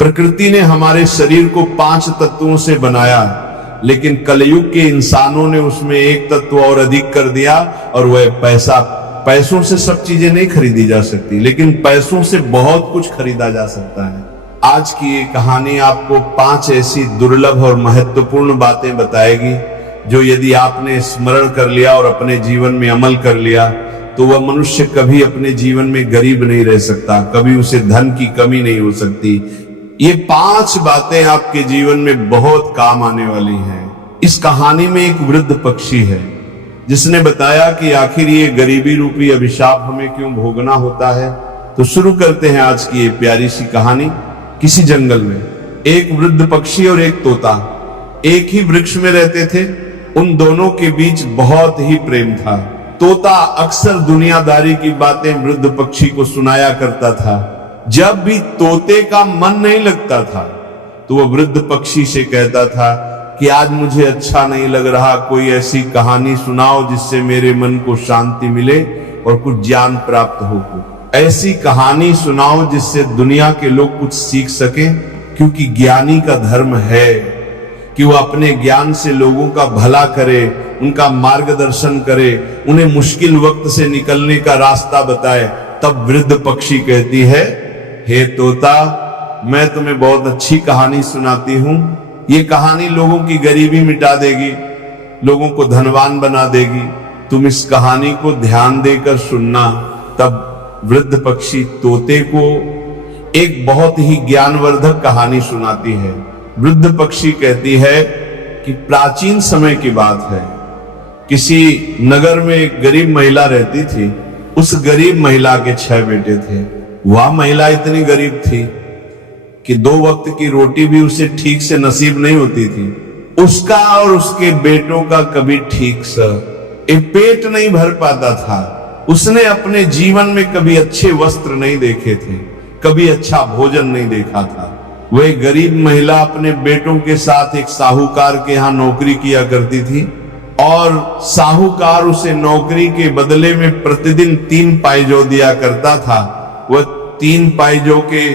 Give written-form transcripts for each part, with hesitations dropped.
प्रकृति ने हमारे शरीर को 5 तत्वों से बनाया, लेकिन कलयुग के इंसानों ने उसमें एक तत्व और अधिक कर दिया, और वह पैसा। पैसों से सब चीजें नहीं खरीदी जा सकती, लेकिन पैसों से बहुत कुछ खरीदा जा सकता है। आज की ये कहानी आपको 5 ऐसी दुर्लभ और महत्वपूर्ण बातें बताएगी, जो यदि आपने स्मरण कर लिया और अपने जीवन में अमल कर लिया, तो वह मनुष्य कभी अपने जीवन में गरीब नहीं रह सकता, कभी उसे धन की कमी नहीं हो सकती। ये 5 बातें आपके जीवन में बहुत काम आने वाली हैं। इस कहानी में एक वृद्ध पक्षी है, जिसने बताया कि आखिर ये गरीबी रूपी अभिशाप हमें क्यों भोगना होता है। तो शुरू करते हैं आज की ये प्यारी सी कहानी। किसी जंगल में एक वृद्ध पक्षी और एक तोता एक ही वृक्ष में रहते थे। उन दोनों के बीच बहुत ही प्रेम था। तोता अक्सर दुनियादारी की बातें वृद्ध पक्षी को सुनाया करता था। जब भी तोते का मन नहीं लगता था, तो वह वृद्ध पक्षी से कहता था कि आज मुझे अच्छा नहीं लग रहा, कोई ऐसी कहानी सुनाओ जिससे मेरे मन को शांति मिले और कुछ ज्ञान प्राप्त हो। ऐसी कहानी सुनाओ जिससे दुनिया के लोग कुछ सीख सकें, क्योंकि ज्ञानी का धर्म है कि वो अपने ज्ञान से लोगों का भला करे, उनका मार्गदर्शन करे, उन्हें मुश्किल वक्त से निकलने का रास्ता बताए। तब वृद्ध पक्षी कहती है, हे तोता, मैं तुम्हें बहुत अच्छी कहानी सुनाती हूं। ये कहानी लोगों की गरीबी मिटा देगी, लोगों को धनवान बना देगी। तुम इस कहानी को ध्यान देकर सुनना। तब वृद्ध पक्षी तोते को एक बहुत ही ज्ञानवर्धक कहानी सुनाती है। वृद्ध पक्षी कहती है कि प्राचीन समय की बात है, किसी नगर में एक गरीब महिला रहती थी। उस गरीब महिला के 6 बेटे थे। वह महिला इतनी गरीब थी कि 2 वक्त की रोटी भी उसे ठीक से नसीब नहीं होती थी। उसका और उसके बेटों का कभी ठीक सा एक पेट नहीं भर पाता था। उसने अपने जीवन में कभी अच्छे वस्त्र नहीं देखे थे, कभी अच्छा भोजन नहीं देखा था। वह गरीब महिला अपने बेटों के साथ एक साहूकार के यहाँ नौकरी किया करती थी, और साहूकार उसे नौकरी के बदले में प्रतिदिन 3 पाइजो दिया करता था। वह 3 पाइजो के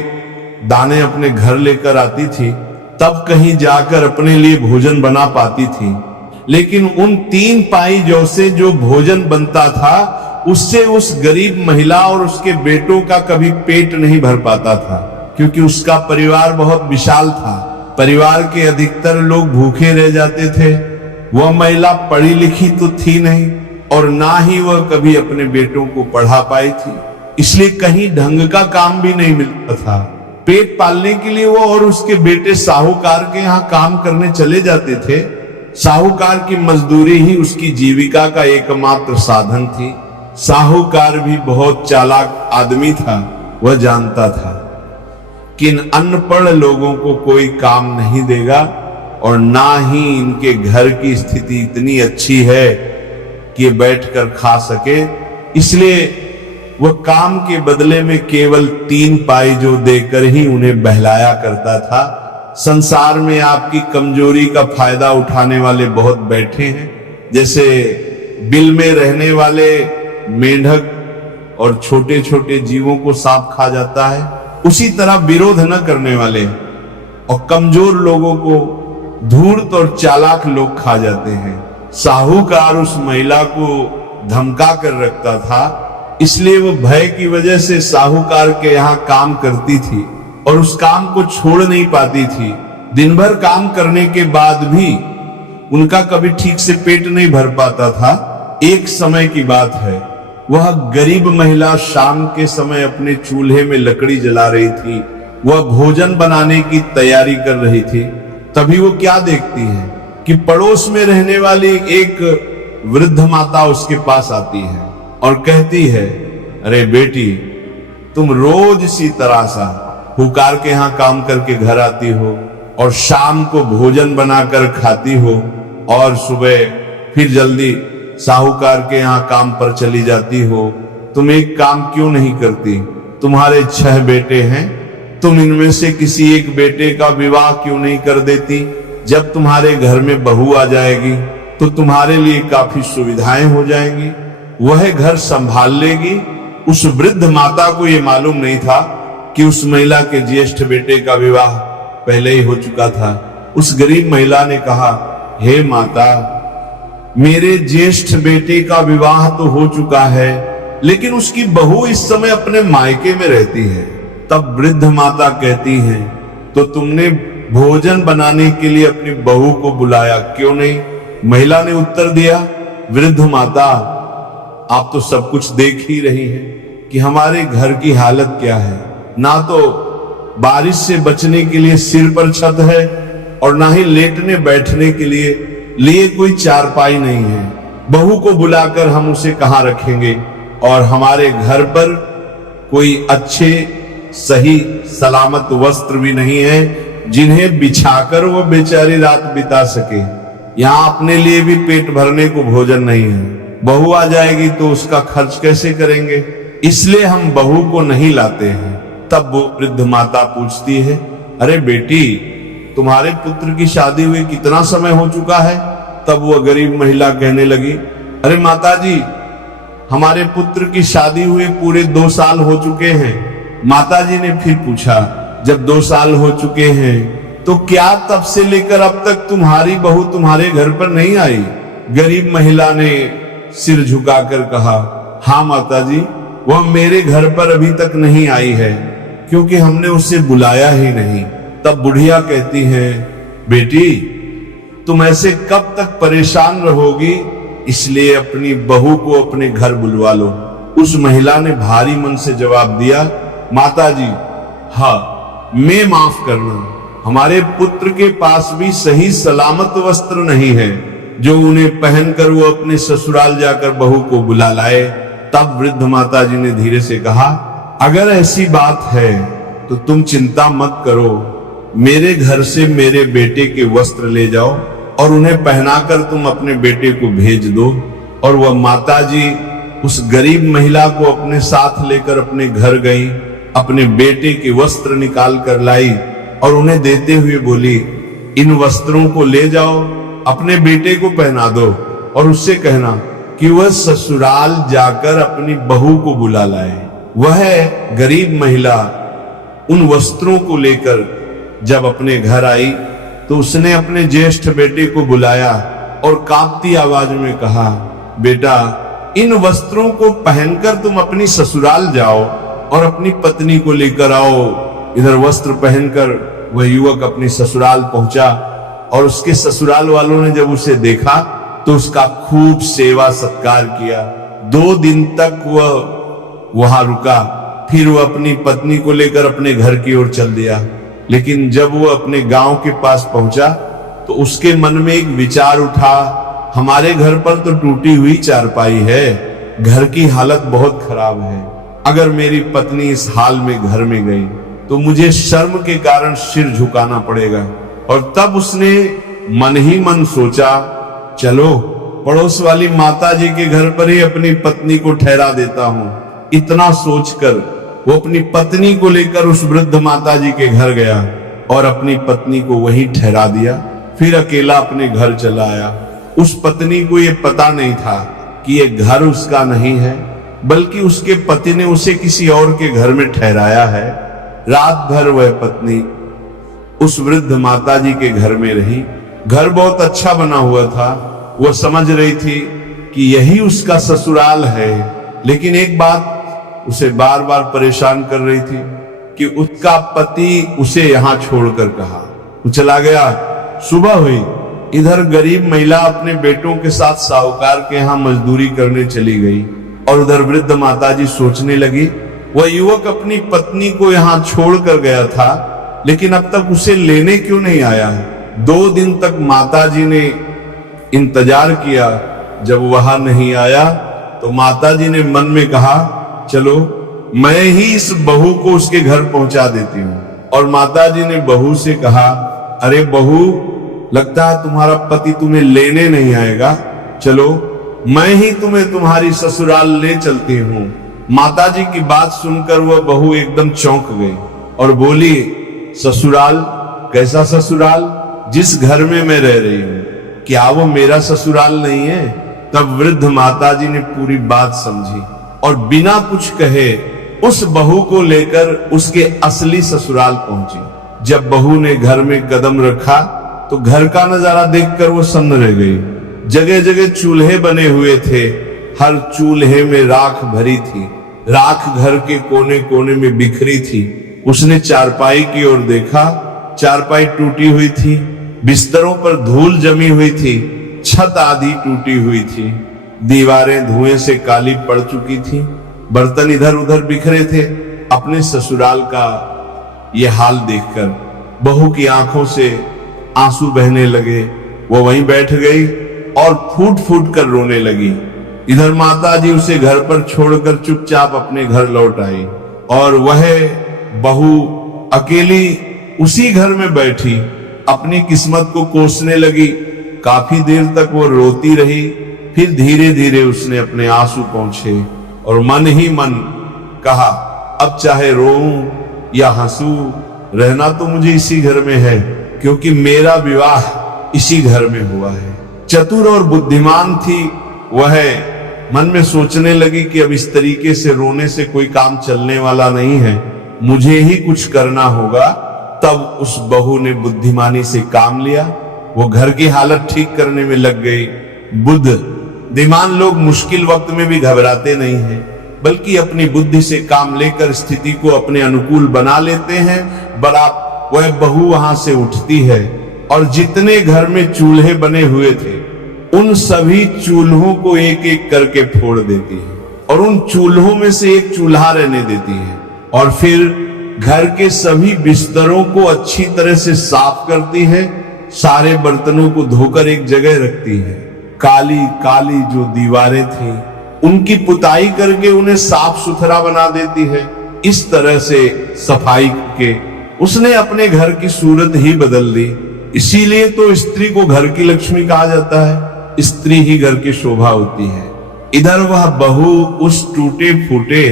दाने अपने घर लेकर आती थी, तब कहीं जाकर अपने लिए भोजन बना पाती थी। लेकिन उन 3 पाइजो से जो भोजन बनता था, उससे उस गरीब महिला और उसके बेटों का कभी पेट नहीं भर पाता था, क्योंकि उसका परिवार बहुत विशाल था। परिवार के अधिकतर लोग भूखे रह जाते थे। वह महिला पढ़ी लिखी तो थी नहीं, और ना ही वह कभी अपने बेटों को पढ़ा पाई थी, इसलिए कहीं ढंग का काम भी नहीं मिलता था। पेट पालने के लिए वो और उसके बेटे साहूकार के यहाँ काम करने चले जाते थे। साहूकार की मजदूरी ही उसकी जीविका का एकमात्र साधन थी। साहूकार भी बहुत चालाक आदमी था। वह जानता था कि इन अनपढ़ लोगों को कोई काम नहीं देगा, और ना ही इनके घर की स्थिति इतनी अच्छी है कि बैठकर खा सके। इसलिए वह काम के बदले में केवल 3 पाइजो देकर ही उन्हें बहलाया करता था। संसार में आपकी कमजोरी का फायदा उठाने वाले बहुत बैठे हैं। जैसे बिल में रहने वाले मेंढक और छोटे छोटे जीवों को सांप खा जाता है, उसी तरह विरोध न करने वाले और कमजोर लोगों को धूर्त और चालाक लोग खा जाते हैं। साहूकार उस महिला को धमका कर रखता था, इसलिए वो भय की वजह से साहूकार के यहाँ काम करती थी और उस काम को छोड़ नहीं पाती थी। दिन भर काम करने के बाद भी उनका कभी ठीक से पेट नहीं भर पाता था। एक समय की बात है, वह गरीब महिला शाम के समय अपने चूल्हे में लकड़ी जला रही थी। वह भोजन बनाने की तैयारी कर रही थी। तभी वो क्या देखती है कि पड़ोस में रहने वाली एक वृद्ध माता उसके पास आती है और कहती है, अरे बेटी, तुम रोज इसी तरह सा हुकार के यहाँ काम करके घर आती हो और शाम को भोजन बनाकर खाती हो और सुबह फिर जल्दी साहूकार के यहाँ काम पर चली जाती हो। तुम एक काम क्यों नहीं करती? तुम्हारे 6 बेटे हैं, तुम इनमें से किसी एक बेटे का विवाह क्यों नहीं कर देती? जब तुम्हारे घर में बहू आ जाएगी तो तुम्हारे लिए काफी सुविधाएं हो जाएंगी, वह घर संभाल लेगी। उस वृद्ध माता को यह मालूम नहीं था कि उस महिला के ज्येष्ठ बेटे का विवाह पहले ही हो चुका था। उस गरीब महिला ने कहा, हे माता, मेरे ज्येष्ठ बेटे का विवाह तो हो चुका है, लेकिन उसकी बहू इस समय अपने मायके में रहती है। तब वृद्ध माता कहती हैं, तो तुमने भोजन बनाने के लिए अपनी बहू को बुलाया क्यों नहीं? महिला ने उत्तर दिया, वृद्ध माता, आप तो सब कुछ देख ही रही हैं कि हमारे घर की हालत क्या है। ना तो बारिश से बचने के लिए सिर पर छत है और ना ही लेटने बैठने के लिए कोई चारपाई नहीं है। बहू को बुलाकर हम उसे कहां रखेंगे? और हमारे घर पर कोई अच्छे सही सलामत वस्त्र भी नहीं है जिन्हें बिछाकर वो बेचारी रात बिता सके। यहां अपने लिए भी पेट भरने को भोजन नहीं है। बहू आ जाएगी तो उसका खर्च कैसे करेंगे? इसलिए हम बहू को नहीं लाते हैं। तब वो वृद्ध माता पूछती है, अरे बेटी, तुम्हारे पुत्र की शादी हुई कितना समय हो चुका है? तब वो गरीब महिला कहने लगी, अरे माता जी, हमारे पुत्र की शादी हुए पूरे 2 साल हो चुके हैं। माता जी ने फिर पूछा, जब 2 साल हो चुके हैं तो क्या तब से लेकर अब तक तुम्हारी बहू तुम्हारे घर पर नहीं आई? गरीब महिला ने सिर झुकाकर कहा, हाँ माता जी, वह मेरे घर पर अभी तक नहीं आई है, क्योंकि हमने उसे बुलाया ही नहीं। तब बुढ़िया कहती है, बेटी, तुम ऐसे कब तक परेशान रहोगी? इसलिए अपनी बहू को अपने घर बुलवा लो। उस महिला ने भारी मन से जवाब दिया, माता जी, हाँ, मैं माफ करना, हमारे पुत्र के पास भी सही सलामत वस्त्र नहीं है जो उन्हें पहनकर वो अपने ससुराल जाकर बहू को बुला लाए। तब वृद्ध माता जी ने धीरे से कहा, अगर ऐसी बात है तो तुम चिंता मत करो, मेरे घर से मेरे बेटे के वस्त्र ले जाओ और उन्हें पहनाकर तुम अपने बेटे को भेज दो। और वह माता जी उस गरीब महिला को अपने साथ लेकर अपने घर गई, अपने बेटे के वस्त्र निकाल कर लाई और उन्हें देते हुए बोली, इन वस्त्रों को ले जाओ, अपने बेटे को पहना दो और उससे कहना कि वह ससुराल जाकर अपनी बहू को बुला लाए। वह गरीब महिला उन वस्त्रों को लेकर जब अपने घर आई तो उसने अपने ज्येष्ठ बेटे को बुलाया और कांपती आवाज में कहा, बेटा, इन वस्त्रों को पहनकर तुम अपनी ससुराल जाओ और अपनी पत्नी को लेकर आओ। इधर वस्त्र पहनकर वह युवक अपनी ससुराल पहुंचा और उसके ससुराल वालों ने जब उसे देखा तो उसका खूब सेवा सत्कार किया। 2 दिन तक वह वहां रुका, फिर वह अपनी पत्नी को लेकर अपने घर की ओर चल दिया। लेकिन जब वह अपने गांव के पास पहुंचा तो उसके मन में एक विचार उठा, हमारे घर पर तो टूटी हुई चारपाई है, घर की हालत बहुत खराब है। अगर मेरी पत्नी इस हाल में घर में गई तो मुझे शर्म के कारण सिर झुकाना पड़ेगा। और तब उसने मन ही मन सोचा, चलो पड़ोस वाली माता जी के घर पर ही अपनी पत्नी को ठहरा देता हूं। इतना सोचकर वो अपनी पत्नी को लेकर उस वृद्ध माता जी के घर गया और अपनी पत्नी को वहीं ठहरा दिया। फिर अकेला अपने घर चला आया। उस पत्नी को यह पता नहीं था कि ये घर उसका नहीं है, बल्कि उसके पति ने उसे किसी और के घर में ठहराया है। रात भर वह पत्नी उस वृद्ध माता जी के घर में रही। घर बहुत अच्छा बना हुआ था। वह समझ रही थी कि यही उसका ससुराल है, लेकिन एक बात उसे बार बार परेशान कर रही थी कि उसका पति उसे यहां छोड़कर कहा वो चला गया। सुबह हुई, इधर गरीब महिला अपने बेटों के साथ साहूकार के यहां मजदूरी करने चली गई और उधर वृद्ध माताजी सोचने लगी, वह युवक अपनी पत्नी को यहां छोड़कर गया था, लेकिन अब तक उसे लेने क्यों नहीं आया। 2 दिन तक माताजी ने इंतजार किया। जब वहां नहीं आया तो माताजी ने मन में कहा, चलो मैं ही इस बहू को उसके घर पहुंचा देती हूं। और माताजी ने बहू से कहा, अरे बहू, लगता है तुम्हारा पति तुम्हें लेने नहीं आएगा, चलो मैं ही तुम्हें तुम्हारी ससुराल ले चलती हूं। माताजी की बात सुनकर वह बहू एकदम चौंक गई और बोली, ससुराल? कैसा ससुराल? जिस घर में मैं रह रही हूं, क्या वो मेरा ससुराल नहीं है? तब वृद्ध माताजी ने पूरी बात समझी और बिना कुछ कहे उस बहू को लेकर उसके असली ससुराल पहुंची। जब बहू ने घर में कदम रखा तो घर का नजारा देखकर वो सन्न रह गई। जगह जगह चूल्हे बने हुए थे, हर चूल्हे में राख भरी थी, राख घर के कोने कोने में बिखरी थी। उसने चारपाई की ओर देखा, चारपाई टूटी हुई थी, बिस्तरों पर धूल जमी हुई थी, छत आधी टूटी हुई थी, दीवारें धुएं से काली पड़ चुकी थी, बर्तन इधर उधर बिखरे थे। अपने ससुराल का यह हाल देखकर बहू की आंखों से आंसू बहने लगे। वो वहीं बैठ गई और फूट फूट कर रोने लगी। इधर माताजी उसे घर पर छोड़कर चुपचाप अपने घर लौट आई और वह बहू अकेली उसी घर में बैठी अपनी किस्मत को कोसने लगी। काफी देर तक वो रोती रही, फिर धीरे धीरे उसने अपने आंसू पोंछे और मन ही मन कहा, अब चाहे रोऊं या हंसूं, रहना तो मुझे इसी घर में है, क्योंकि मेरा विवाह इसी घर में हुआ है। चतुर और बुद्धिमान थी वह, मन में सोचने लगी कि अब इस तरीके से रोने से कोई काम चलने वाला नहीं है, मुझे ही कुछ करना होगा। तब उस बहू ने बुद्धिमानी से काम लिया, वो घर की हालत ठीक करने में लग गई। बुद्धिमान लोग मुश्किल वक्त में भी घबराते नहीं हैं, बल्कि अपनी बुद्धि से काम लेकर स्थिति को अपने अनुकूल बना लेते हैं। बड़ा वह बहू वहां से उठती है और जितने घर में चूल्हे बने हुए थे उन सभी चूल्हों को एक एक करके फोड़ देती है और उन चूल्हों में से एक चूल्हा रहने देती है और फिर घर के सभी बिस्तरों को अच्छी तरह से साफ करती है, सारे बर्तनों को धोकर एक जगह रखती है। काली काली जो दीवारें थी उनकी पुताई करके उन्हें साफ सुथरा बना देती है। इस तरह से सफाई के उसने अपने घर की सूरत ही बदल दी। इसीलिए तो स्त्री को घर की लक्ष्मी कहा जाता है, स्त्री ही घर की शोभा होती है। इधर वह बहू उस टूटे फूटे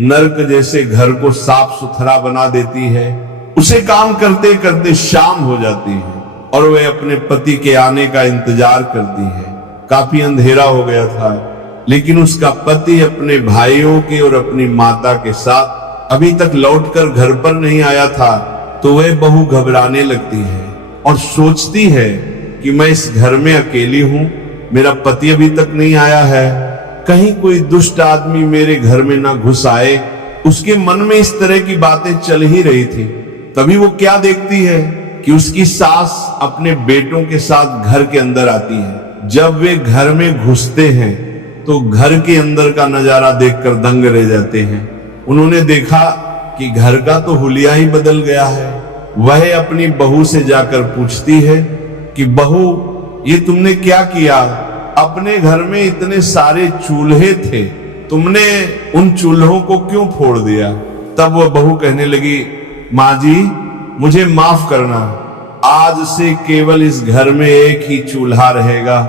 नरक जैसे घर को साफ सुथरा बना देती है। उसे काम करते करते शाम हो जाती है और वह अपने पति के आने का इंतजार करती है। काफी अंधेरा हो गया था, लेकिन उसका पति अपने भाइयों के और अपनी माता के साथ अभी तक लौटकर घर पर नहीं आया था। तो वह बहू घबराने लगती है और सोचती है कि मैं इस घर में अकेली हूं, मेरा पति अभी तक नहीं आया है, कहीं कोई दुष्ट आदमी मेरे घर में ना घुस आए। उसके मन में इस तरह की बातें चल ही रही थी। तभी वो क्या देखती है कि उसकी सास अपने बेटों के साथ घर के अंदर आती है। जब वे घर में घुसते हैं तो घर के अंदर का नजारा देखकर दंग रह जाते हैं। उन्होंने देखा कि घर का तो हुलिया ही बदल गया है। वह अपनी बहू से जाकर पूछती है कि बहू, ये तुमने क्या किया? अपने घर में इतने सारे चूल्हे थे, तुमने उन चूल्हों को क्यों फोड़ दिया? तब वह बहू कहने लगी, माँ जी मुझे माफ करना, आज से केवल इस घर में एक ही चूल्हा रहेगा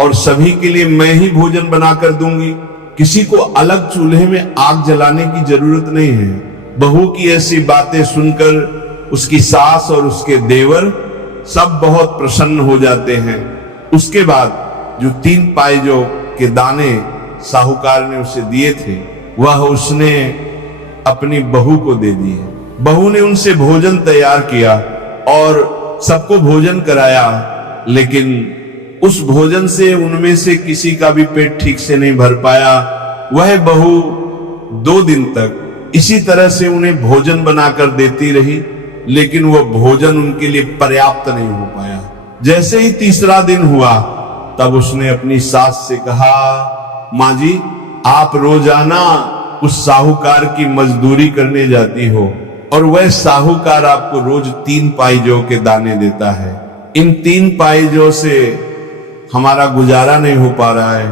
और सभी के लिए मैं ही भोजन बनाकर दूंगी। किसी को अलग चूल्हे में आग जलाने की जरूरत नहीं है। बहू की ऐसी बातें सुनकर उसकी सास और उसके देवर सब बहुत प्रसन्न हो जाते हैं। उसके बाद जो 3 पाइजों के दाने साहूकार ने उसे दिए थे वह उसने अपनी बहू को दे दिए। बहू ने उनसे भोजन तैयार किया और सबको भोजन कराया, लेकिन उस भोजन से उनमें से किसी का भी पेट ठीक से नहीं भर पाया। वह बहू 2 दिन तक इसी तरह से उन्हें भोजन बनाकर देती रही, लेकिन वह भोजन उनके लिए पर्याप्त नहीं हो पाया। जैसे ही 3रा दिन हुआ तब उसने अपनी सास से कहा, माँ जी आप रोजाना उस साहूकार की मजदूरी करने जाती हो और वह साहूकार आपको रोज 3 पाइजों के दाने देता है। इन 3 पाइजों से हमारा गुजारा नहीं हो पा रहा है।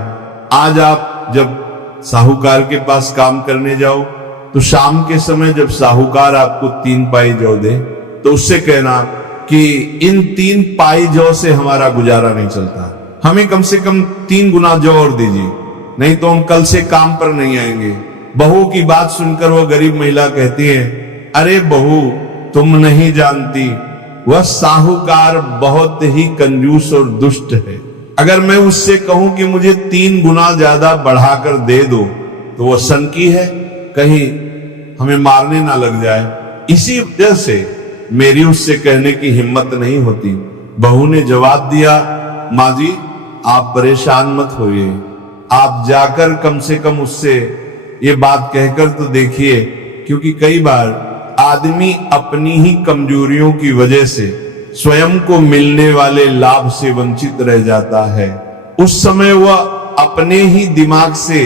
आज आप जब साहूकार के पास काम करने जाओ तो शाम के समय जब साहूकार आपको 3 पाइजौ दे तो उससे कहना कि इन 3 पाइजौ से हमारा गुजारा नहीं चलता, हमें कम से कम 3 गुना जौ और दीजिए, नहीं तो हम कल से काम पर नहीं आएंगे। बहू की बात सुनकर वह गरीब महिला कहती है, अरे बहू तुम नहीं जानती, वह साहूकार बहुत ही कंजूस और दुष्ट है। अगर मैं उससे कहूं कि मुझे 3 गुना ज्यादा बढ़ाकर दे दो तो वह सनकी है, कहीं हमें मारने ना लग जाए। इसी वजह से मेरी उससे कहने की हिम्मत नहीं होती। बहू ने जवाब दिया, माँ जी आप परेशान मत होइए, आप जाकर कम से कम उससे ये बात कहकर तो देखिए, क्योंकि कई बार आदमी अपनी ही कमजोरियों की वजह से स्वयं को मिलने वाले लाभ से वंचित रह जाता है। उस समय वह अपने ही दिमाग से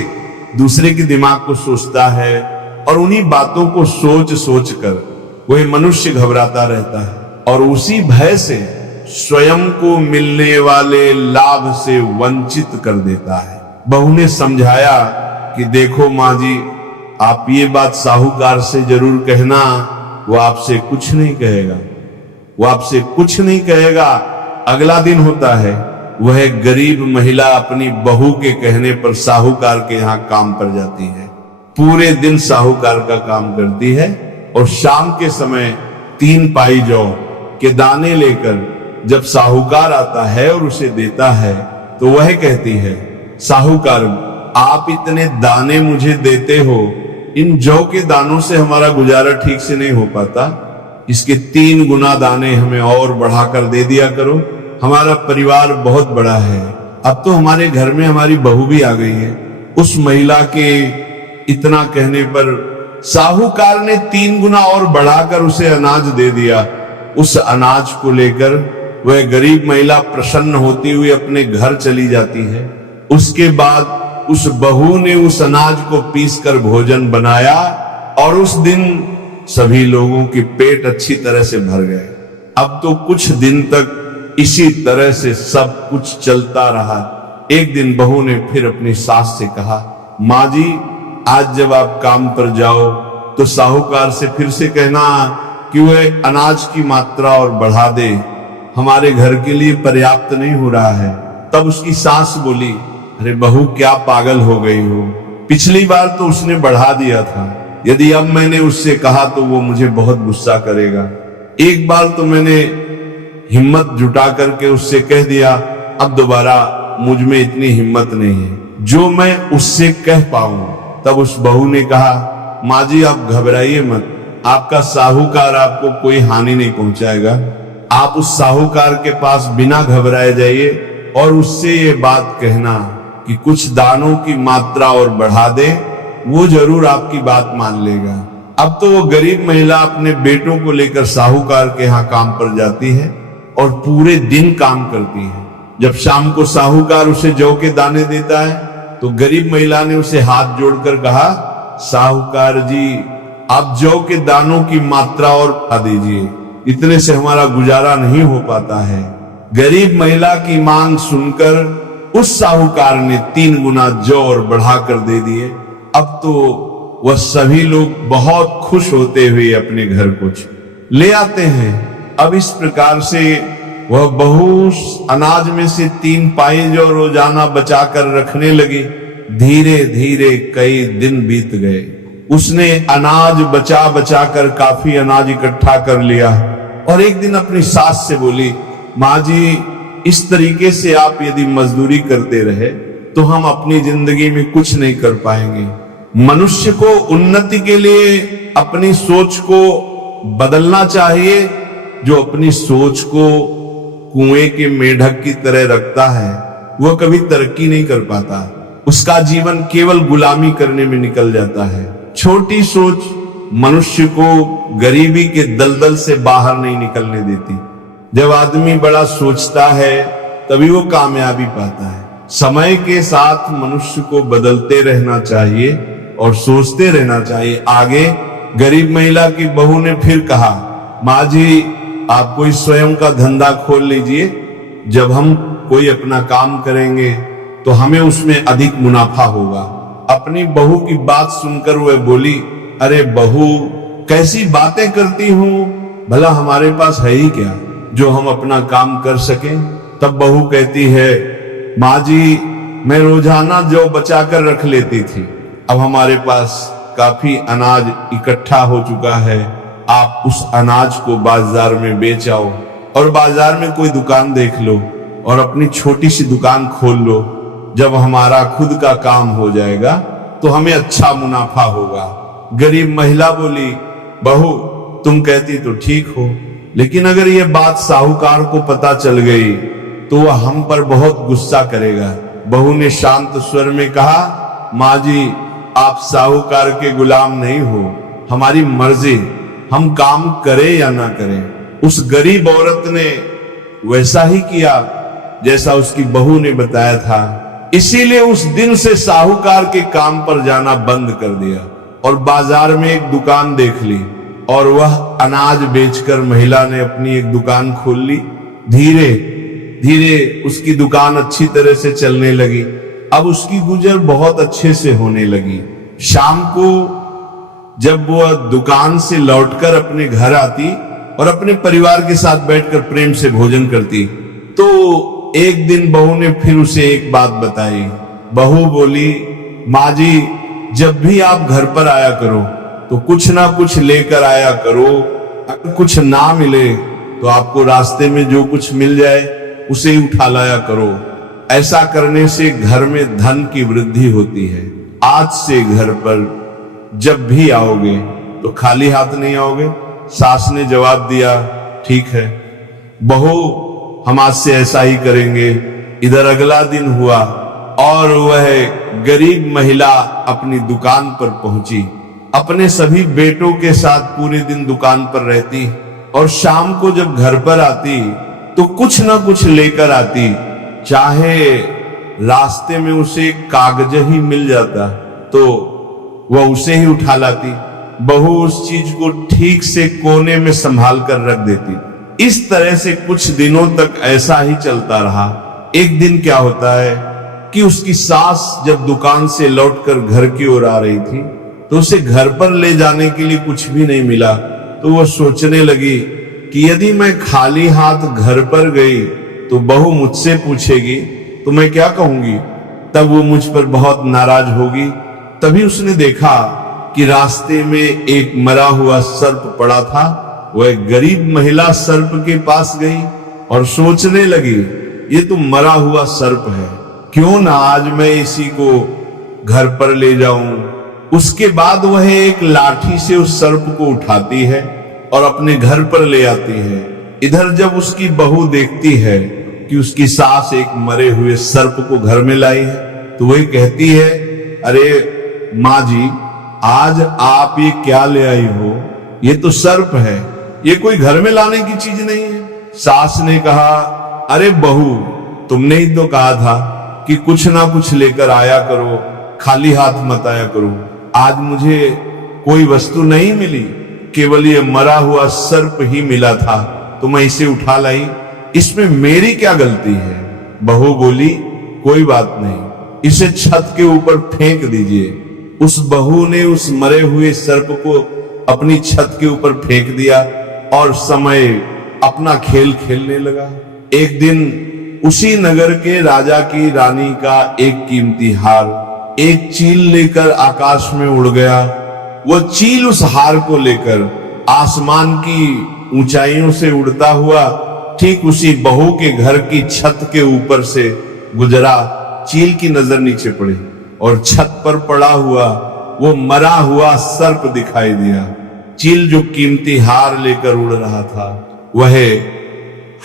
दूसरे के दिमाग को सोचता है और उन्हीं बातों को सोच सोच कर वह मनुष्य घबराता रहता है और उसी भय से स्वयं को मिलने वाले लाभ से वंचित कर देता है। बहू ने समझाया कि देखो माँ जी, आप ये बात साहूकार से जरूर कहना, वो आपसे कुछ नहीं कहेगा, वो आपसे कुछ नहीं कहेगा। अगला दिन होता है, वह गरीब महिला अपनी बहू के कहने पर साहूकार के यहाँ काम पर जाती है। पूरे दिन साहूकार का काम करती है और शाम के समय 3 पाई जौ के दाने लेकर जब साहूकार आता है और उसे देता है तो वह कहती है, साहूकार आप इतने दाने मुझे देते हो, इन जौ के दानों से हमारा गुजारा ठीक से नहीं हो पाता, इसके 3 गुना दाने हमें और बढ़ाकर दे दिया करो, हमारा परिवार बहुत बड़ा है, अब तो हमारे घर में हमारी बहू भी आ गई है। उस महिला के इतना कहने पर साहूकार ने 3 गुना और बढ़ाकर उसे अनाज दे दिया। उस अनाज को लेकर वह गरीब महिला प्रसन्न होती हुई अपने घर चली जाती है। उसके बाद उस बहू ने उस अनाज को पीसकर भोजन बनाया और उस दिन सभी लोगों के पेट अच्छी तरह से भर गए। अब तो कुछ दिन तक इसी तरह से सब कुछ चलता रहा। एक दिन बहू ने फिर अपनी सास से कहा, माँ जी आज जब आप काम पर जाओ तो साहूकार से फिर से कहना कि वह अनाज की मात्रा और बढ़ा दे, हमारे घर के लिए पर्याप्त नहीं हो रहा है। तब उसकी सास बोली, अरे बहू क्या पागल हो गई हो, पिछली बार तो उसने बढ़ा दिया था, यदि अब मैंने उससे कहा तो वो मुझे बहुत गुस्सा करेगा। एक बार तो मैंने हिम्मत जुटा करके उससे कह दिया, अब दोबारा मुझ में इतनी हिम्मत नहीं है जो मैं उससे कह पाऊं। तब उस बहू ने कहा, माँ जी आप घबराइए मत, आपका साहूकार आपको कोई हानि नहीं पहुंचाएगा, आप उस साहूकार के पास बिना घबराए जाइए और उससे ये बात कहना कि कुछ दानों की मात्रा और बढ़ा दे, वो जरूर आपकी बात मान लेगा। अब तो वो गरीब महिला अपने बेटों को लेकर साहूकार के यहाँ काम पर जाती है और पूरे दिन काम करती है। जब शाम को साहूकार उसे जौ के दाने देता है तो गरीब महिला ने उसे हाथ जोड़कर कहा, साहूकार जी आप जौ के दानों की मात्रा और बढ़ा दीजिए, इतने से हमारा गुजारा नहीं हो पाता है। गरीब महिला की मांग सुनकर उस साहूकार ने 3 गुना जौ और बढ़ाकर दे दिए। अब तो वह सभी लोग बहुत खुश होते हुए अपने घर कुछ ले आते हैं। अब इस प्रकार से वह बहू अनाज में से 3 पाई जौ रोजाना बचाकर रखने लगी। धीरे धीरे कई दिन बीत गए। उसने अनाज बचा बचा कर काफी अनाज इकट्ठा कर लिया और एक दिन अपनी सास से बोली, माँ जी इस तरीके से आप यदि मजदूरी करते रहे तो हम अपनी जिंदगी में कुछ नहीं कर पाएंगे। मनुष्य को उन्नति के लिए अपनी सोच को बदलना चाहिए। जो अपनी सोच को कुएं के मेढक की तरह रखता है वह कभी तरक्की नहीं कर पाता, उसका जीवन केवल गुलामी करने में निकल जाता है। छोटी सोच मनुष्य को गरीबी के दलदल से बाहर नहीं निकलने देती। जब आदमी बड़ा सोचता है तभी वो कामयाबी पाता है। समय के साथ मनुष्य को बदलते रहना चाहिए और सोचते रहना चाहिए आगे। गरीब महिला की बहू ने फिर कहा, माँ जी आप कोई स्वयं का धंधा खोल लीजिए, जब हम कोई अपना काम करेंगे तो हमें उसमें अधिक मुनाफा होगा। अपनी बहू की बात सुनकर वह बोली, अरे बहू कैसी बातें करती हूँ, भला हमारे पास है ही क्या जो हम अपना काम कर सकें। तब बहू कहती है, माँ जी मैं रोजाना जौ बचा कर रख लेती थी, अब हमारे पास काफी अनाज इकट्ठा हो चुका है, आप उस अनाज को बाजार में बेच आओ और बाजार में कोई दुकान देख लो और अपनी छोटी सी दुकान खोल लो। जब हमारा खुद का काम हो जाएगा तो हमें अच्छा मुनाफा होगा। गरीब महिला बोली, बहू तुम कहती तो ठीक हो, लेकिन अगर ये बात साहूकार को पता चल गई तो वह हम पर बहुत गुस्सा करेगा। बहू ने शांत स्वर में कहा, माँ जी आप साहूकार के गुलाम नहीं हो, हमारी मर्जी, हम काम करें या ना करें। उस गरीब औरत ने वैसा ही किया जैसा उसकी बहू ने बताया था। इसीलिए उस दिन से साहूकार के काम पर जाना बंद कर दिया और बाजार में एक दुकान देख ली और वह अनाज बेचकर महिला ने अपनी एक दुकान खोल ली। धीरे धीरे उसकी दुकान अच्छी तरह से चलने लगी। अब उसकी गुजर बहुत अच्छे से होने लगी। शाम को जब वह दुकान से लौटकर अपने घर आती और अपने परिवार के साथ बैठकर प्रेम से भोजन करती, तो एक दिन बहू ने फिर उसे एक बात बताई। बहू बोली, माँ जी जब भी आप घर पर आया करो तो कुछ ना कुछ लेकर आया करो, अगर कुछ ना मिले तो आपको रास्ते में जो कुछ मिल जाए उसे ही उठा लाया करो। ऐसा करने से घर में धन की वृद्धि होती है। आज से घर पर जब भी आओगे तो खाली हाथ नहीं आओगे। सास ने जवाब दिया, ठीक है बहू, हम आज से ऐसा ही करेंगे। इधर अगला दिन हुआ और वह गरीब महिला अपनी दुकान पर पहुंची। अपने सभी बेटों के साथ पूरे दिन दुकान पर रहती और शाम को जब घर पर आती तो कुछ ना कुछ लेकर आती। चाहे रास्ते में उसे कागज ही मिल जाता तो वह उसे ही उठा लाती। बहू उस चीज को ठीक से कोने में संभाल कर रख देती। इस तरह से कुछ दिनों तक ऐसा ही चलता रहा। एक दिन क्या होता है कि उसकी सास जब दुकान से लौटकर घर की ओर आ रही थी तो उसे घर पर ले जाने के लिए कुछ भी नहीं मिला। तो वह सोचने लगी कि यदि मैं खाली हाथ घर पर गई तो बहू मुझसे पूछेगी तो मैं क्या कहूंगी, तब वो मुझ पर बहुत नाराज होगी। तभी उसने देखा कि रास्ते में एक मरा हुआ सर्प पड़ा था। वह गरीब महिला सर्प के पास गई और सोचने लगी, ये तो मरा हुआ सर्प है, क्यों ना आज मैं इसी को घर पर ले जाऊं। उसके बाद वह एक लाठी से उस सर्प को उठाती है और अपने घर पर ले आती है। इधर जब उसकी बहू देखती है कि उसकी सास एक मरे हुए सर्प को घर में लाई है तो वही कहती है, अरे माँ जी आज आप ये क्या ले आई हो, ये तो सर्प है, ये कोई घर में लाने की चीज नहीं है। सास ने कहा, अरे बहू तुमने ही तो कहा था कि कुछ ना कुछ लेकर आया करो, खाली हाथ मत आया करो। आज मुझे कोई वस्तु नहीं मिली, केवल ये मरा हुआ सर्प ही मिला था तो मैं इसे उठा लाई, इसमें मेरी क्या गलती है। बहू बोली, कोई बात नहीं, इसे छत के ऊपर फेंक दीजिए। उस बहू ने उस मरे हुए सर्प को अपनी छत के ऊपर फेंक दिया और समय अपना खेल खेलने लगा। एक दिन उसी नगर के राजा की रानी का एक कीमती हार एक चील लेकर आकाश में उड़ गया। वह चील उस हार को लेकर आसमान की ऊंचाइयों से उड़ता हुआ ठीक उसी बहू के घर की छत के ऊपर से गुजरा। चील की नजर नीचे पड़ी और छत पर पड़ा हुआ वो मरा हुआ सर्प दिखाई दिया। चील जो कीमती हार लेकर उड़ रहा था, वह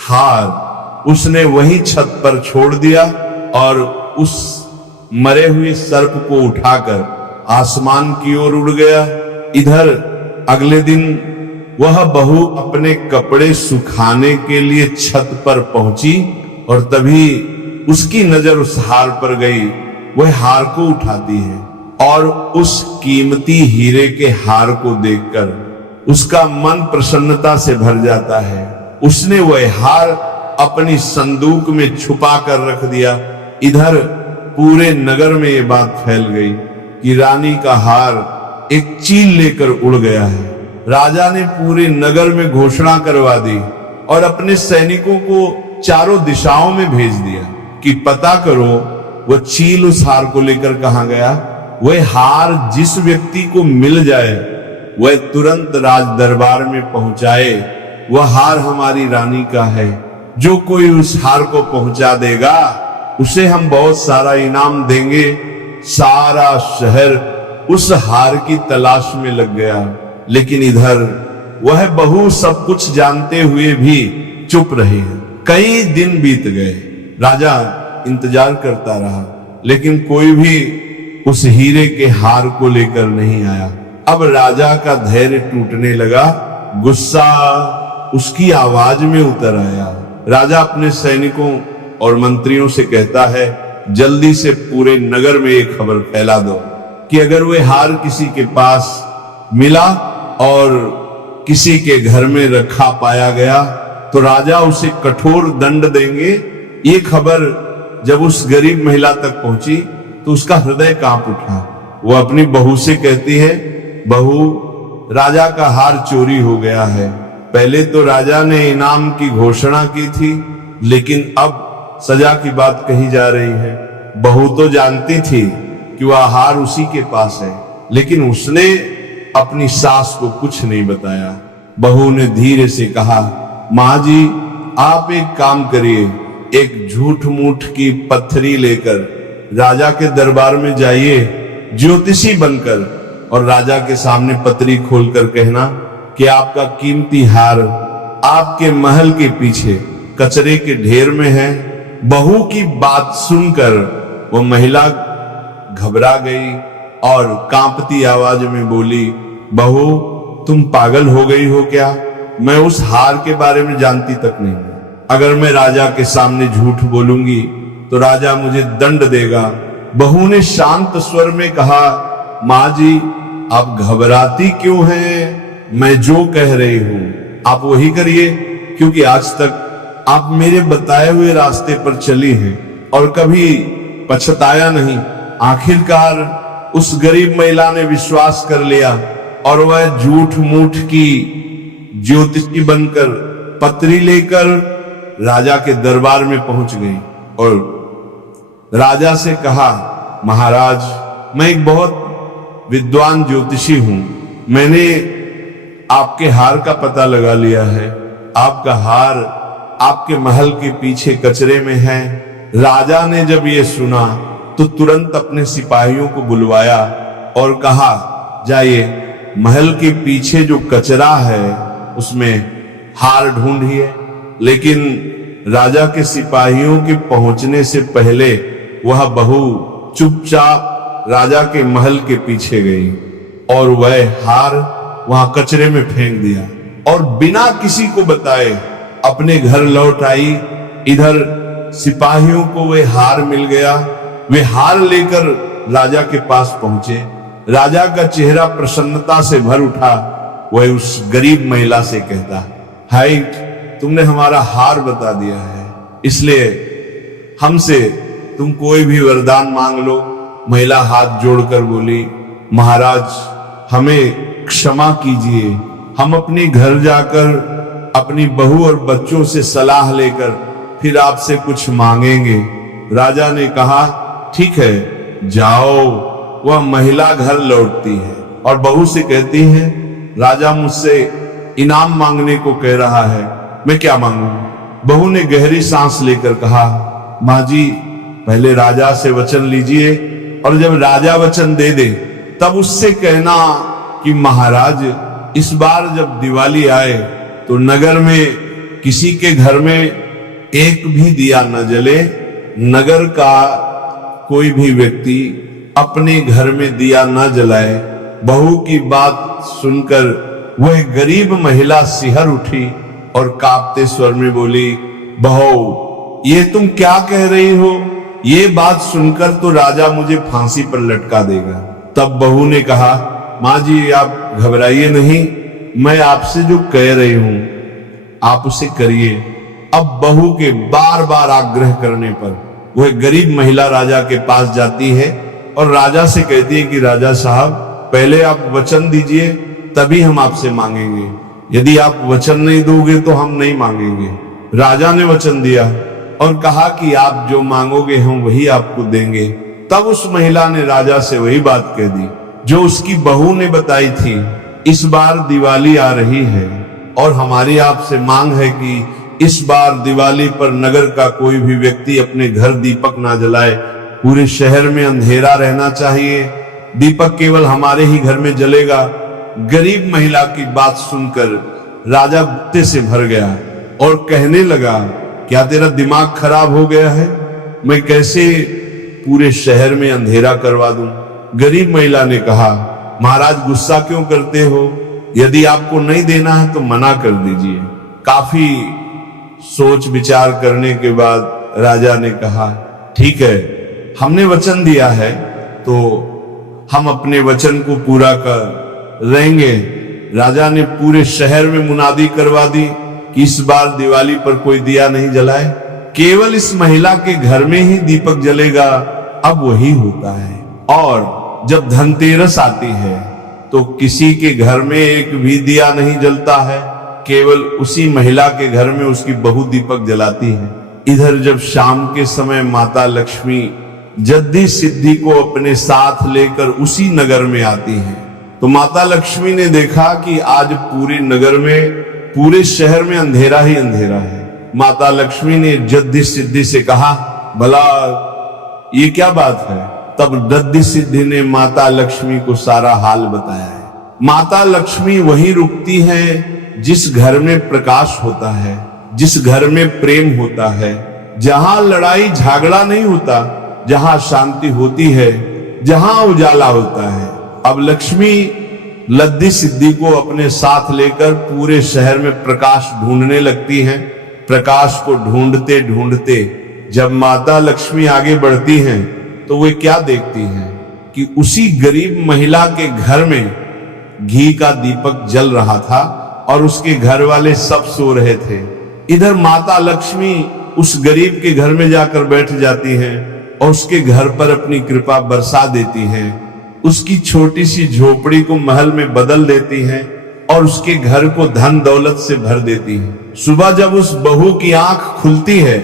हार उसने वही छत पर छोड़ दिया और उस मरे हुए सर्प को उठाकर आसमान की ओर उड़ गया। इधर अगले दिन वह बहू अपने कपड़े सुखाने के लिए छत पर पहुंची और तभी उसकी नजर उस हार पर गई। वह हार को उठाती है और उस कीमती हीरे के हार को देखकर उसका मन प्रसन्नता से भर जाता है। उसने वह हार अपनी संदूक में छुपा कर रख दिया। इधर पूरे नगर में ये बात फैल गई कि रानी का हार एक चील लेकर उड़ गया है। राजा ने पूरे नगर में घोषणा करवा दी और अपने सैनिकों को चारों दिशाओं में भेज दिया कि पता करो वह चील उस हार को लेकर कहां गया। वह हार जिस व्यक्ति को मिल जाए वह तुरंत राज दरबार में पहुंचाए। वह हार हमारी रानी का है। जो कोई उस हार को पहुंचा देगा उसे हम बहुत सारा इनाम देंगे। सारा शहर उस हार की तलाश में लग गया। लेकिन इधर वह बहू सब कुछ जानते हुए भी चुप रही। कई दिन बीत गए, राजा इंतजार करता रहा, लेकिन कोई भी उस हीरे के हार को लेकर नहीं आया। अब राजा का धैर्य टूटने लगा, गुस्सा उसकी आवाज में उतर आया। राजा अपने सैनिकों और मंत्रियों से कहता है, जल्दी से पूरे नगर में एक खबर फैला दो कि अगर वह हार किसी के पास मिला और किसी के घर में रखा पाया गया तो राजा उसे कठोर दंड देंगे। ये खबर जब उस गरीब महिला तक पहुंची तो उसका हृदय कांप उठा। वो अपनी बहू से कहती है, बहू, राजा का हार चोरी हो गया है। पहले तो राजा ने इनाम की घोषणा की थी, लेकिन अब सजा की बात कही जा रही है। बहू तो जानती थी कि वह हार उसी के पास है, लेकिन उसने अपनी सास को कुछ नहीं बताया। बहू ने धीरे से कहा, माँ जी, आप एक काम करिए, एक झूठ मूठ की पत्थरी लेकर राजा के दरबार में जाइए ज्योतिषी बनकर, और राजा के सामने पत्री खोलकर कहना कि आपका कीमती हार आपके महल के पीछे कचरे के ढेर में है। बहू की बात सुनकर वो महिला घबरा गई और कांपती आवाज में बोली, बहू, तुम पागल हो गई हो क्या? मैं उस हार के बारे में जानती तक नहीं। अगर मैं राजा के सामने झूठ बोलूंगी तो राजा मुझे दंड देगा। बहू ने शांत स्वर में कहा, माँ जी, आप घबराती क्यों हैं? मैं जो कह रही हूं आप वही करिए, क्योंकि आज तक आप मेरे बताए हुए रास्ते पर चली हैं और कभी पछताया नहीं। आखिरकार उस गरीब महिला ने विश्वास कर लिया और वह झूठ मूठ की ज्योतिषी बनकर पत्री लेकर राजा के दरबार में पहुंच गई और राजा से कहा, महाराज, मैं एक बहुत विद्वान ज्योतिषी हूं। मैंने आपके हार का पता लगा लिया है। आपका हार आपके महल के पीछे कचरे में है। राजा ने जब ये सुना तो तुरंत अपने सिपाहियों को बुलवाया और कहा, जाइए महल के पीछे जो कचरा है उसमें हार ढूंढिए। लेकिन राजा के सिपाहियों के पहुंचने से पहले वह बहू चुपचाप राजा के महल के पीछे गई और वह हार वहां कचरे में फेंक दिया और बिना किसी को बताए अपने घर लौट आई। इधर सिपाहियों को वह हार मिल गया। वे हार लेकर राजा के पास पहुंचे। राजा का चेहरा प्रसन्नता से भर उठा। वह उस गरीब महिला से कहता, हाय, तुमने हमारा हार बता दिया है, इसलिए हमसे तुम कोई भी वरदान मांग लो। महिला हाथ जोड़कर बोली, महाराज, हमें क्षमा कीजिए। हम अपने घर जाकर अपनी बहू और बच्चों से सलाह लेकर फिर आपसे कुछ मांगेंगे। राजा ने कहा, ठीक है, जाओ। वह महिला घर लौटती है और बहू से कहती है, राजा मुझसे इनाम मांगने को कह रहा है, मैं क्या मांगू? बहू ने गहरी सांस लेकर कहा, माँ जी, पहले राजा से वचन लीजिए और जब राजा वचन दे दे तब उससे कहना कि महाराज, इस बार जब दिवाली आए तो नगर में किसी के घर में एक भी दिया न जले। नगर का कोई भी व्यक्ति अपने घर में दिया न जलाए। बहू की बात सुनकर वह गरीब महिला सिहर उठी और कांपते स्वर में बोली, बहू, ये तुम क्या कह रही हो? ये बात सुनकर तो राजा मुझे फांसी पर लटका देगा। तब बहू ने कहा, माँ जी, आप घबराइए नहीं, मैं आपसे जो कह रही हूं आप उसे करिए। अब बहू के बार बार आग्रह करने पर वह गरीब महिला राजा के पास जाती है और राजा से कहती है कि राजा साहब, पहले आप वचन दीजिए, तभी हम आपसे मांगेंगे। यदि आप वचन नहीं दोगे तो हम नहीं मांगेंगे। राजा ने वचन दिया और कहा कि आप जो मांगोगे हम वही आपको देंगे। तब उस महिला ने राजा से वही बात कह दी जो उसकी बहू ने बताई थी। इस बार दिवाली आ रही है और हमारी आपसे मांग है कि इस बार दिवाली पर नगर का कोई भी व्यक्ति अपने घर दीपक ना जलाए। पूरे शहर में अंधेरा रहना चाहिए दीपक केवल हमारे ही घर में जलेगा। गरीब महिला की बात सुनकर राजा गुस्से से भर गया और कहने लगा, क्या तेरा दिमाग खराब हो गया है? मैं कैसे पूरे शहर में अंधेरा करवा दूं? गरीब महिला ने कहा, महाराज गुस्सा क्यों करते हो? यदि आपको नहीं देना है तो मना कर दीजिए। काफी सोच विचार करने के बाद राजा ने कहा, ठीक है, हमने वचन दिया है तो हम अपने वचन को पूरा कर रहेंगे। राजा ने पूरे शहर में मुनादी करवा दी कि इस बार दिवाली पर कोई दिया नहीं जलाए, केवल इस महिला के घर में ही दीपक जलेगा। अब वही होता है। और जब धनतेरस आती है तो किसी के घर में एक भी दिया नहीं जलता है, केवल उसी महिला के घर में उसकी बहू दीपक जलाती है। इधर जब शाम के समय माता लक्ष्मी जद्दी सिद्धि को अपने साथ लेकर उसी नगर में आती हैं, तो माता लक्ष्मी ने देखा कि आज पूरे नगर में, पूरे शहर में अंधेरा ही अंधेरा है। माता लक्ष्मी ने जद्दी सिद्धि से कहा, भला ये क्या बात है? तब जद्दी सिद्धि ने माता लक्ष्मी को सारा हाल बताया है। माता लक्ष्मी वहीं रुकती हैं जिस घर में प्रकाश होता है, जिस घर में प्रेम होता है, जहां लड़ाई झगड़ा नहीं होता, जहां शांति होती है, जहां उजाला होता है। अब लक्ष्मी लद्दी सिद्धि को अपने साथ लेकर पूरे शहर में प्रकाश ढूंढने लगती हैं। प्रकाश को ढूंढते ढूंढते जब माता लक्ष्मी आगे बढ़ती हैं तो वे क्या देखती हैं कि उसी गरीब महिला के घर में घी का दीपक जल रहा था और उसके घर वाले सब सो रहे थे। इधर माता लक्ष्मी उस गरीब के घर में जाकर बैठ जाती हैं और उसके घर पर अपनी कृपा बरसा देती हैं। उसकी छोटी सी झोपड़ी को महल में बदल देती हैं और उसके घर को धन दौलत से भर देती हैं। सुबह जब उस बहू की आंख खुलती है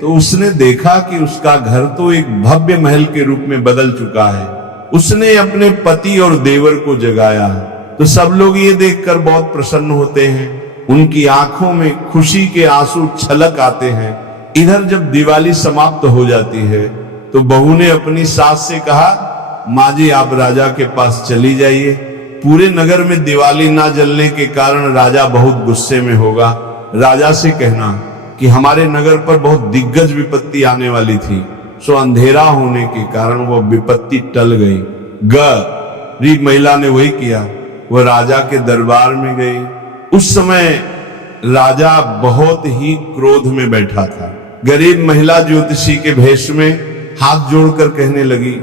तो उसने देखा कि उसका घर तो एक भव्य महल के रूप में बदल चुका है। उसने अपने पति और देवर को जगाया तो सब लोग ये देखकर बहुत प्रसन्न होते हैं। उनकी आंखों में खुशी के आंसू छलक आते हैं। इधर जब दिवाली समाप्त हो जाती है तो बहू ने अपनी सास से कहा, माँ जी आप राजा के पास चली जाइए। पूरे नगर में दिवाली ना जलने के कारण राजा बहुत गुस्से में होगा। राजा से कहना कि हमारे नगर पर बहुत दिग्गज विपत्ति आने वाली थी, सो अंधेरा होने के कारण वह विपत्ति टल गई। गरीब महिला ने वही किया, वह राजा के दरबार में गई। उस समय राजा बहुत ही क्रोध में बैठा था। गरीब महिला ज्योतिषी के भेष में हाथ जोड़कर कहने लगी,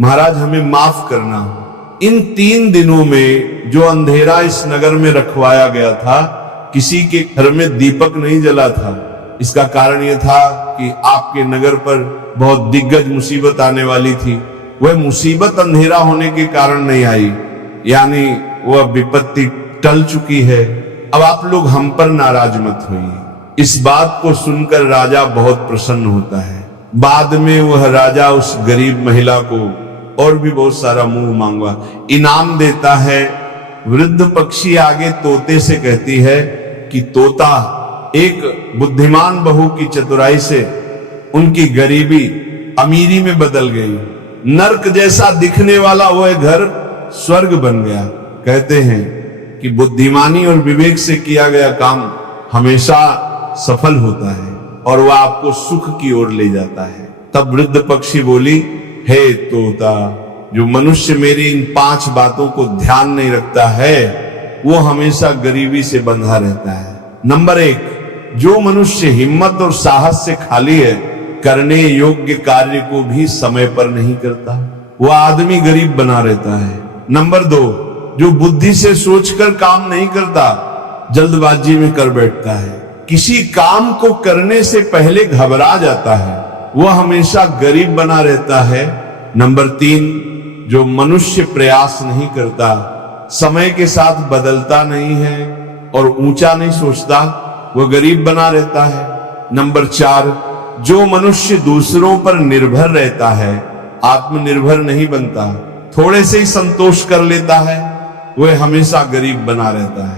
महाराज हमें माफ करना, इन 3 दिनों में जो अंधेरा इस नगर में रखवाया गया था, किसी के घर में दीपक नहीं जला था। इसका कारण यह था कि आपके नगर पर बहुत दिग्गज मुसीबत आने वाली थी। वह मुसीबत अंधेरा होने के कारण नहीं आई, यानी वह विपत्ति टल चुकी है। अब आप लोग हम पर नाराज मत होइए। इस बात को सुनकर राजा बहुत प्रसन्न होता है। बाद में वह राजा उस गरीब महिला को और भी बहुत सारा मुंह मांगा इनाम देता है। वृद्ध पक्षी आगे तोते से कहती है कि तोता, एक बुद्धिमान बहू की चतुराई से उनकी गरीबी अमीरी में बदल गई। नर्क जैसा दिखने वाला वह घर स्वर्ग बन गया। कहते हैं कि बुद्धिमानी और विवेक से किया गया काम हमेशा सफल होता है और वह आपको सुख की ओर ले जाता है। तब वृद्ध पक्षी बोली, हे तोता, जो मनुष्य मेरी इन 5 बातों को ध्यान नहीं रखता है वो हमेशा गरीबी से बंधा रहता है। नंबर 1, जो मनुष्य हिम्मत और साहस से खाली है, करने योग्य कार्य को भी समय पर नहीं करता, वह आदमी गरीब बना रहता है। नंबर 2, जो बुद्धि से सोचकर काम नहीं करता, जल्दबाजी में कर बैठता है, किसी काम को करने से पहले घबरा जाता है, वह हमेशा गरीब बना रहता है। नंबर 3, जो मनुष्य प्रयास नहीं करता, समय के साथ बदलता नहीं है और ऊंचा नहीं सोचता, वह गरीब बना रहता है। नंबर 4, जो मनुष्य दूसरों पर निर्भर रहता है, आत्मनिर्भर नहीं बनता, थोड़े से ही संतोष कर लेता है, वह हमेशा गरीब बना रहता है।